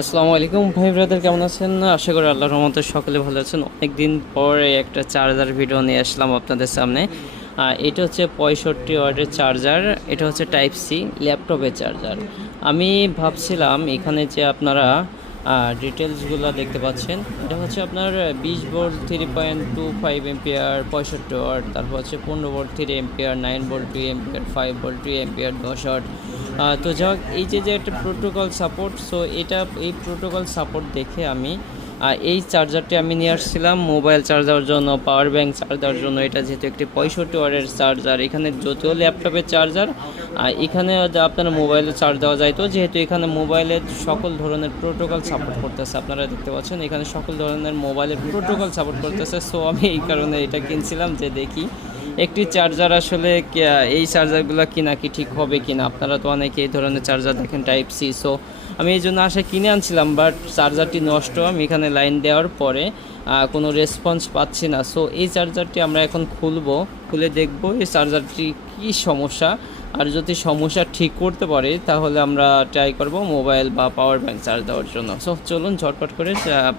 আসসালামু আলাইকুম ভাই ব্রাদার, কেমন আছেন? আশা করি আল্লাহর রহমতে সকলে ভালো আছেন। অনেকদিন পরে একটা চার্জার ভিডিও নিয়ে আসলাম আপনাদের সামনে। এটা হচ্ছে 65 ওয়াটের চার্জার। এটা হচ্ছে টাইপ সি ল্যাপটপের চার্জার। আমি ভাবছিলাম এখানে যে আপনারা ডিটেলসগুলো দেখতে পাচ্ছেন, এটা হচ্ছে আপনার 20 ভোল্ট 3.25 এম্পিয়ার 65 ওয়াট, তারপর হচ্ছে 15 volt 3 ampere, 9 volt 2 ampere, 5 volt 2 ampere 10 watt. তো যাই হোক, এই যে একটা প্রোটোকল সাপোর্ট, সো এই প্রোটোকল সাপোর্ট দেখে আমি এই চার্জারটি আমি নিয়ে আসছিলাম মোবাইল চার্জ দেওয়ার জন্য, পাওয়ার ব্যাংক চার্জ দেওয়ার জন্য। এটা যেহেতু একটি 65 ওয়াটের চার্জার, এখানে যদিও ল্যাপটপের চার্জার, এখানে আপনার মোবাইলে চার্জ দেওয়া যায়। তো যেহেতু এখানে মোবাইলের সকল ধরনের প্রোটোকল সাপোর্ট করতেছে, আপনারা দেখতে পাচ্ছেন এখানে সকল ধরনের মোবাইলের প্রোটোকল সাপোর্ট করতেছে। সো আমি এই কারণে এটা কিনছিলাম, যে দেখি একটি চার্জার আসলে এই চার্জারগুলো কিনা কি ঠিক হবে কিনা। আপনারা তো অনেকে এই ধরনের চার্জার দেখেন টাইপ সি। সো আমি এই জন্য আশা কিনে আনছিলাম, বাট চার্জারটি নষ্ট। আমি এখানে লাইন দেওয়ার পরে কোনো রেসপন্স পাচ্ছি না। সো এই চার্জারটি আমরা এখন খুলে দেখব এই চার্জারটি কী সমস্যা। আর যদি সমস্যা ঠিক করতে পারি তাহলে আমরা ট্রাই করব মোবাইল বা পাওয়ার ব্যাংক চার্জ দেওয়ার জন্য। সো চলুন ঝটপট করে পাওয়ার